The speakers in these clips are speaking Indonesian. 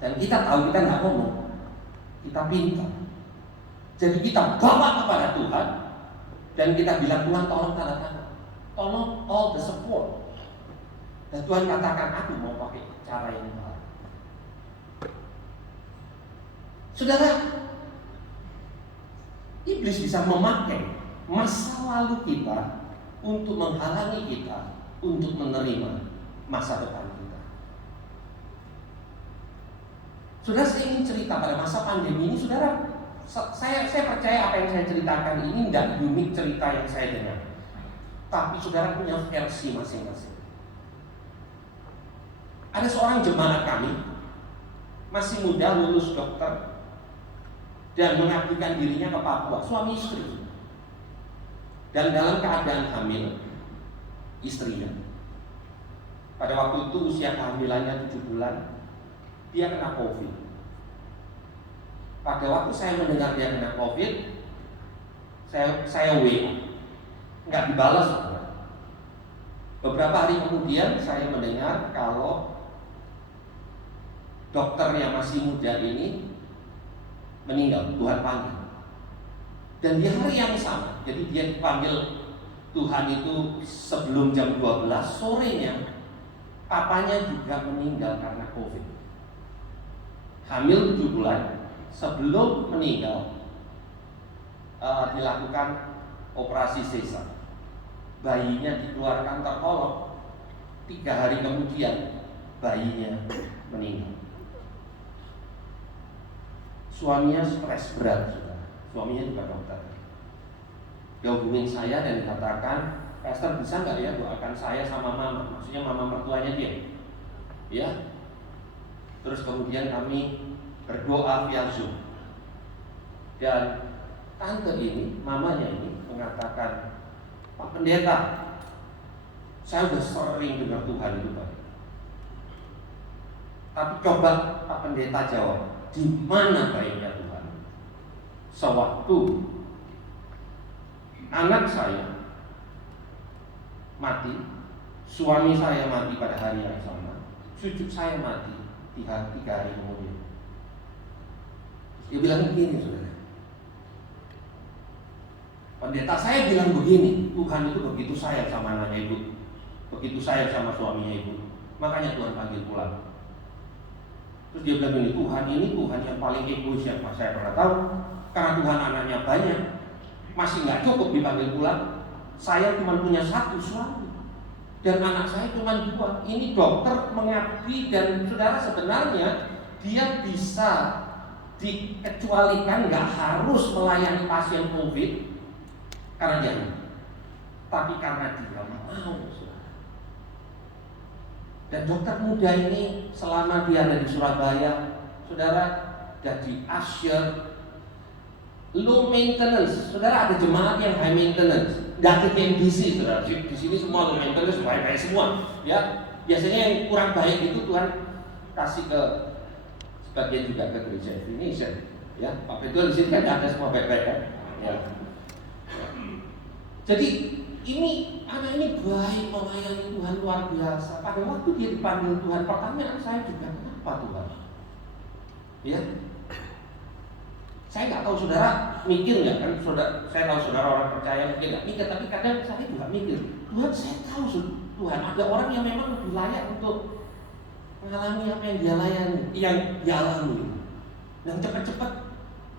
Dan kita tahu kita nggak ngomong, kita pintar. Jadi kita bawa kepada Tuhan dan kita bilang, Tuhan tolong tanda tangan, tolong all the support. Dan Tuhan katakan, aku mau pakai cara yang baru. Saudara, iblis bisa memakai masa lalu kita untuk menghalangi kita untuk menerima masa depan kita. Saudara, saya ingin cerita pada masa pandemi ini, saudara, saya percaya apa yang saya ceritakan ini tidak unik cerita yang saya dengar, tapi saudara punya versi masing-masing. Ada seorang jemaat kami, masih muda, lulus dokter, dan mengabdikan dirinya ke Papua, suami istri. Dan dalam keadaan hamil, istrinya, pada waktu itu usia kehamilannya 7 bulan, dia kena COVID. Pada waktu saya mendengar dia kena COVID, saya WA, nggak dibalas. Beberapa hari kemudian saya mendengar kalau dokter yang masih muda ini meninggal, Tuhan panggil. Dan di hari yang sama, jadi dia dipanggil Tuhan itu sebelum jam 12 sorenya, papanya juga meninggal karena COVID. Hamil 7 bulan, sebelum meninggal dilakukan operasi sesar. Bayinya dikeluarkan tertolong. 3 hari kemudian bayinya meninggal. Suaminya stres berat, suaminya juga dokter. Dia hubungin saya dan dikatakan, Pastor bisa nggak ya doakan saya sama mama? Maksudnya mama mertuanya dia. Ya. Terus kemudian kami berdoa via Zoom. Dan tante ini, mamanya ini mengatakan, Pak Pendeta, saya udah sering dengar Tuhan itu Pak. Tapi coba Pak Pendeta jawab, di mana baiknya Tuhan? Sewaktu anak saya mati, suami saya mati pada hari yang sama, cucu saya mati 3 hari kemudian. Dia bilang begini, saudara. Pendeta saya bilang begini, Tuhan itu begitu sayang sama anaknya ibu, begitu sayang sama suaminya ibu, makanya Tuhan panggil pulang. Terus dia bilang ini Tuhan yang paling egois yang saya pernah tahu, karena Tuhan anaknya banyak, masih nggak cukup dipanggil pulang. Saya cuma punya 1 suami dan anak saya cuma 2. Ini dokter mengabdi dan saudara sebenarnya dia bisa dikecualikan, nggak harus melayani pasien COVID karena dia, tapi karena dia mau. Dan dokter muda ini selama dia ada di Surabaya, saudara, jadi usher, low maintenance. Saudara, ada jemaat yang high maintenance, dari MBC, saudara. Di sini semua low maintenance, baik-baik semua. Ya, biasanya yang kurang baik itu Tuhan kasih ke sebagian juga ke gereja Indonesia. Ya, Pak Petrus di sini kan ada semua baik-baik kan. Ya. Jadi ini anak ini baik melayani Tuhan luar biasa. Pada waktu dia dipanggil Tuhan, pertanyaan saya juga, kenapa Tuhan? Ya, saya nggak tahu saudara mikir nggak kan? Saya tahu saudara orang percaya mungkin nggak mikir, tapi kadang saya juga mikir, Tuhan, saya tahu Tuhan ada orang yang memang lebih layak untuk mengalami apa yang dia layani, yang dia alami. Dan cepat-cepat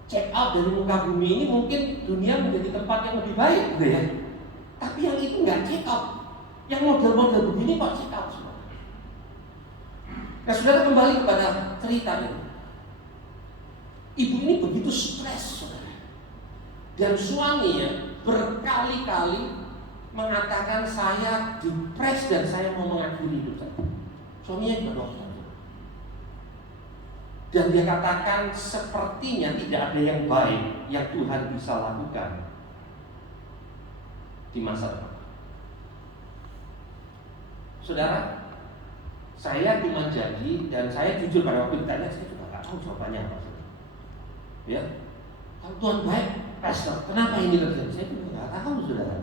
check out dari muka bumi ini, mungkin dunia menjadi tempat yang lebih baik, gitu ya. Tapi yang itu nggak check out, yang model-model begini kok check out semua. Nah, saudara, kembali kepada cerita ini. Ibu ini begitu stres, saudara. Dan suaminya berkali-kali mengatakan saya depres dan saya mau mengakhiri hidup saya. Suaminya juga dokter. Dan dia katakan sepertinya tidak ada yang baik yang Tuhan bisa lakukan di masa depan. Saudara, saya cuma janji dan saya jujur pada waktu ditanya, saya juga nggak tahu jawabannya apa. Ya, kalau Tuhan baik, Pastor, kenapa ini terjadi? Saya juga nggak tahu, saudara.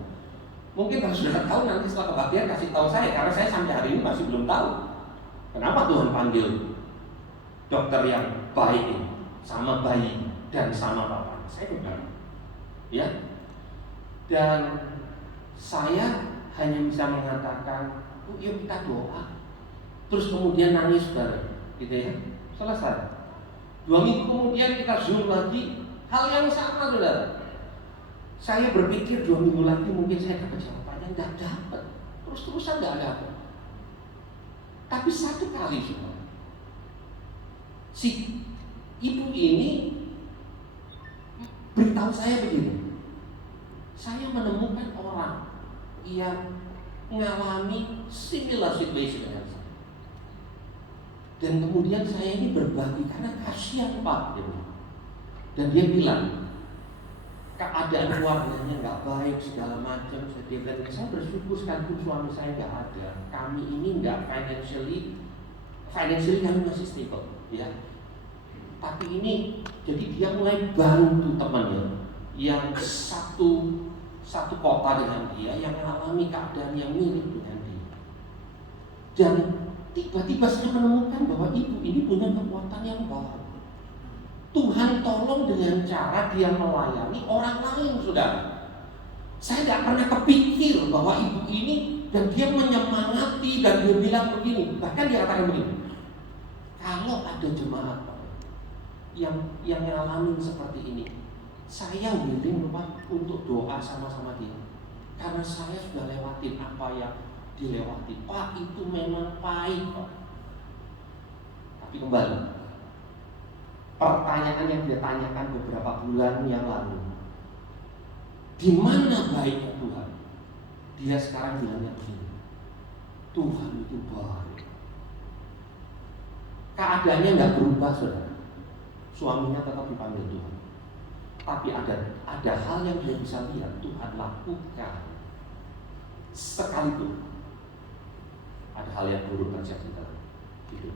Mungkin kalau saudara tahu nanti setelah kebaktian kasih tahu saya, karena saya sampai hari ini masih belum tahu kenapa Tuhan panggil dokter yang baik ini, sama bayi dan sama bapak. Saya benar, ya. Dan saya hanya bisa mengatakan, yuk kita doa. Terus kemudian nangis, saudara, gitu ya. Selesai. 2 minggu kemudian kita zoom lagi, hal yang sama, saudara. Saya berpikir 2 minggu lagi mungkin saya dapat jawabannya, nggak dapat. Terus-terusan nggak dapat. Tapi satu kali, saudara, si ibu ini beritahu saya begini, saya menemukan orang yang mengalami similar situation dengan saya. Dan kemudian saya ini berbagi karena kasihan Pak, dan dia bilang keadaan keluarganya nggak baik segala macam. Dia bilang, saya bersyukur sekalipun suami saya nggak ada, kami ini nggak financially kami masih stable, ya. Tapi ini jadi dia mulai bantu temannya yang satu kota dengan dia, yang mengalami keadaan yang mirip dengan dia. Dan tiba-tiba saya menemukan bahwa ibu ini punya kekuatan yang baru. Tuhan tolong dengan cara dia melayani orang lain, saudara. Saya tidak pernah kepikir bahwa ibu ini, dan dia menyemangati dan dia bilang begini. Bahkan dia katakan begini, kalau ada jemaat yang mengalami seperti ini, saya willing untuk doa sama-sama dia, karena saya sudah lewatin apa yang dilewati. Pak, itu memang pahit, Pak. Tapi kembali, pertanyaan yang dia tanyakan beberapa bulan yang lalu, di mana baiknya Tuhan? Dia sekarang bilangnya begini, Tuhan itu baik. Keadaannya nggak berubah, saudara. Suaminya tetap dipanggil Tuhan. Tapi ada hal yang dia bisa lihat Tuhan lakukan. Sekalipun ada hal yang buruk terjadi dalam hidup.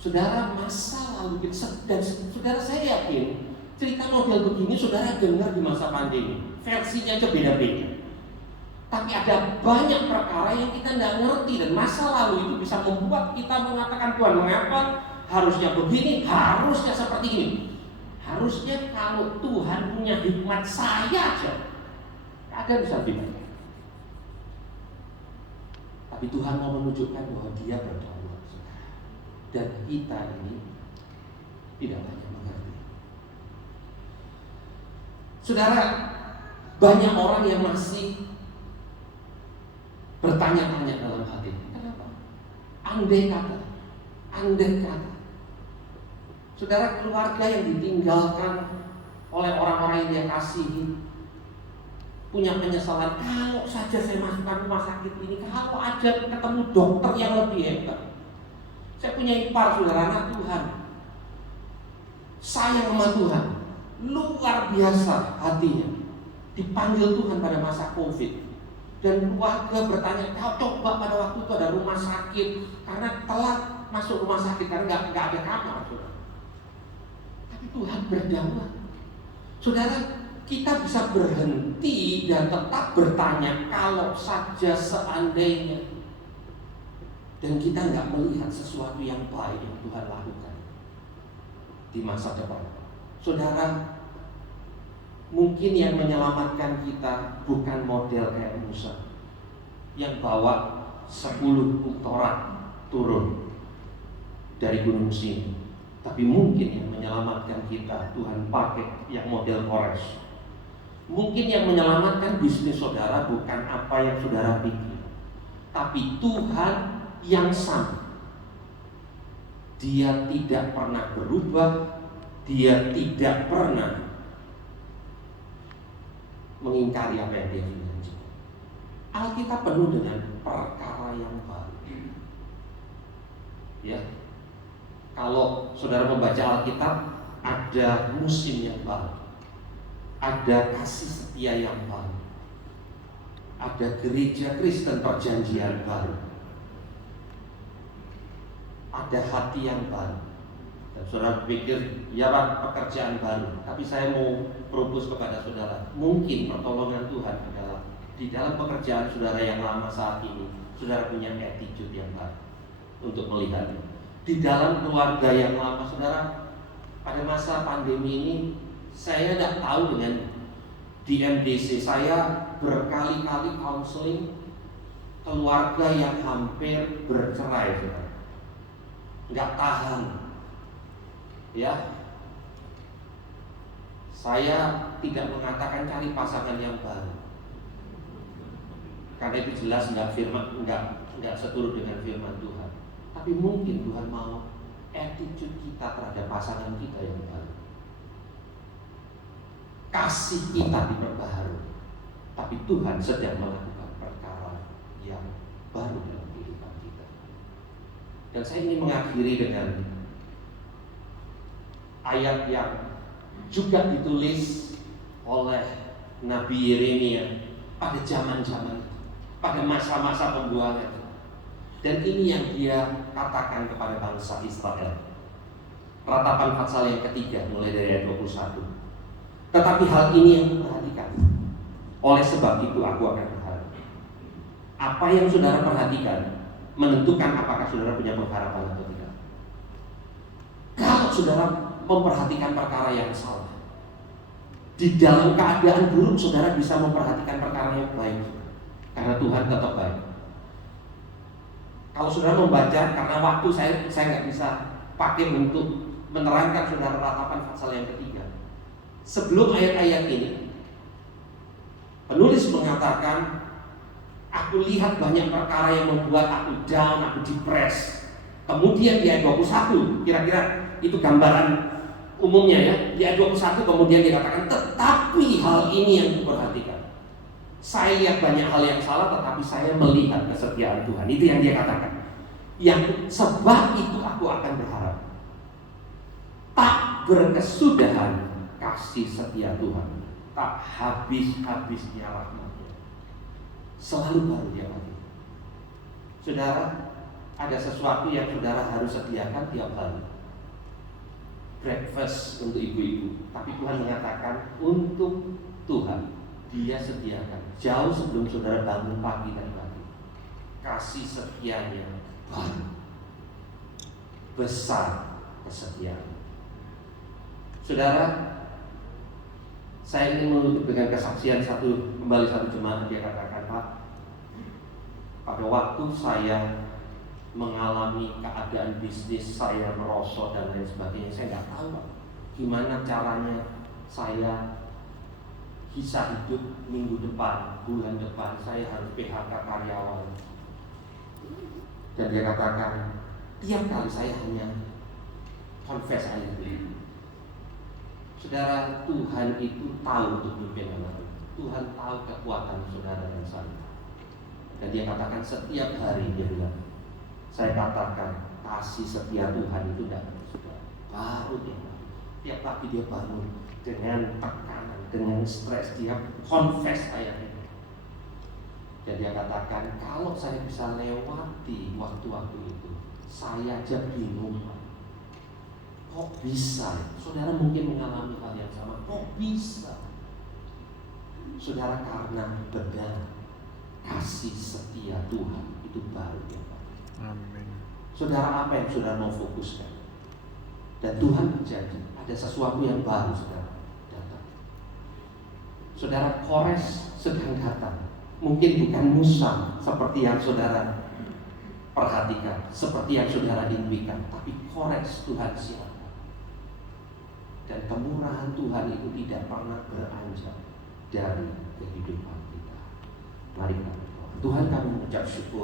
Saudara, masa lalu kita, dan saudara, saya yakin cerita model begini saudara dengar di masa pandemi. Versinya aja beda-beda. Tapi ada banyak perkara yang kita tidak ngerti, dan masa lalu itu bisa membuat kita mengatakan, Tuhan, mengapa harusnya begini, harusnya seperti ini. Harusnya kalau Tuhan punya hikmat saya aja, ada bisa beda. Tapi Tuhan mau menunjukkan bahwa Dia berdaulat, dan kita ini tidak banyak mengerti. Saudara, banyak orang yang masih bertanya-tanya dalam hati, kenapa? Andai kata. Saudara, keluarga yang ditinggalkan oleh orang-orang yang dia kasihi punya penyesalan. Kalau saja saya masukkan rumah sakit ini, kalau aja ketemu dokter yang lebih hebat. Saya punya ipar, saudara, anak Tuhan, sayang sama Tuhan, luar biasa hatinya, dipanggil Tuhan pada masa COVID. Dan keluarga bertanya, kau coba pada waktu itu ada rumah sakit, karena telat masuk rumah sakit karena nggak ada kamar, saudara. Tapi Tuhan berdaulat. Saudara, kita bisa berhenti dan tetap bertanya kalau saja seandainya, dan kita nggak melihat sesuatu yang baik yang Tuhan lakukan di masa depan. Saudara, mungkin yang menyelamatkan kita bukan model kayak Musa yang bawa 10 Taurat turun dari Gunung Sinai. Tapi mungkin yang menyelamatkan kita Tuhan pakai yang model Kores. Mungkin yang menyelamatkan bisnis saudara bukan apa yang saudara pikir, tapi Tuhan yang sama. Dia tidak pernah berubah, Dia tidak pernah mengingkari apa yang Dia janjikan. Alkitab penuh dengan perkara yang baru. Ya, kalau saudara membaca Alkitab, ada musim yang baru, ada kasih setia yang baru, ada gereja Kristen perjanjian baru, ada hati yang baru. Dan saudara pikir, ya Pak, pekerjaan baru. Tapi saya mau propose kepada saudara, mungkin pertolongan Tuhan adalah di dalam pekerjaan saudara yang lama saat ini, saudara punya attitude yang baru untuk melihatnya. di dalam keluarga yang lama. Saudara, pada masa pandemi ini saya tidak tahu dengan di MDC saya berkali-kali counseling keluarga yang hampir bercerai, saudara. Nggak tahan, ya. Saya tidak mengatakan cari pasangan yang baru, karena itu jelas nggak seturut dengan firman Tuhan. Tapi mungkin Tuhan mau attitude kita terhadap pasangan kita yang baru. Kasih kita diperbaharui, tapi Tuhan sedang melakukan perkara yang baru dalam kehidupan kita. Dan saya ingin mengakhiri dengan ayat yang juga ditulis oleh Nabi Yeremia pada zaman-zaman, pada masa-masa pembuangan. Dan ini yang dia katakan kepada bangsa Israel. Ratapan pasal yang ketiga mulai dari ayat 21. Tetapi hal ini yang kuperhatikan, oleh sebab itu aku akan berharap. Apa yang saudara perhatikan menentukan apakah saudara punya pengharapan atau tidak. Kalau saudara memperhatikan perkara yang salah, di dalam keadaan buruk saudara bisa memperhatikan perkara yang baik, karena Tuhan tetap baik. Kalau saudara membaca, karena waktu saya nggak bisa pakai untuk menerangkan saudara ratapan pasal yang ketiga. Sebelum ayat-ayat ini, penulis mengatakan, aku lihat banyak perkara yang membuat aku down, aku depres. Kemudian di ayat 21, kira-kira itu gambaran umumnya ya. Di ayat 21 kemudian dikatakan, tetapi hal ini yang kuperhatikan. Saya lihat banyak hal yang salah, tetapi saya melihat kesetiaan Tuhan. Itu yang dia katakan. Yang sebab itu aku akan berharap. Tak berkesudahan kasih setia Tuhan, tak habis-habisnya rahmat-Nya, selalu baru dia lagi. Saudara, ada sesuatu yang saudara harus sediakan tiap hari. Breakfast untuk ibu-ibu, tapi Tuhan mengatakan untuk Tuhan Dia sediakan jauh sebelum saudara bangun pagi dan pagi. Kasih setianya baru, besar kesetiaan. Saudara, saya ingin menutup dengan kesaksian satu jemaat. Dia katakan, Pak, pada waktu saya mengalami keadaan bisnis saya merosot dan lain sebagainya, saya nggak tahu Pak, gimana caranya saya bisa hidup minggu depan, bulan depan. Saya harus PHK karyawan. Dan dia katakan, tiap kali saya hanya confess aja. Saudara, Tuhan itu tahu untuk pimpin anak. Tuhan tahu kekuatan saudara dan saya. Dan dia katakan setiap hari dia bilang, saya katakan kasih setia Tuhan itu tidak baru dia. Tiap pagi dia bangun dengan tekanan, dengan stres, dia confess ayatnya. Dan dia katakan, kalau saya bisa lewati waktu-waktu itu, saya aja bingung. Kok bisa? Saudara mungkin mengalami hal yang sama. Kok bisa? Saudara, karena benar kasih setia Tuhan itu baru ya Pak. Amin. Saudara, apa yang saudara mau fokuskan? Dan Tuhan berjanji ada sesuatu yang baru saudara datang. Saudara, Kores sedang datang. Mungkin bukan Musa seperti yang saudara perhatikan, seperti yang saudara impikan, tapi Kores Tuhan siap. Dan kemurahan Tuhan itu tidak pernah beranjak dari kehidupan kita. Mari kita berdoa. Tuhan, kami mengucap syukur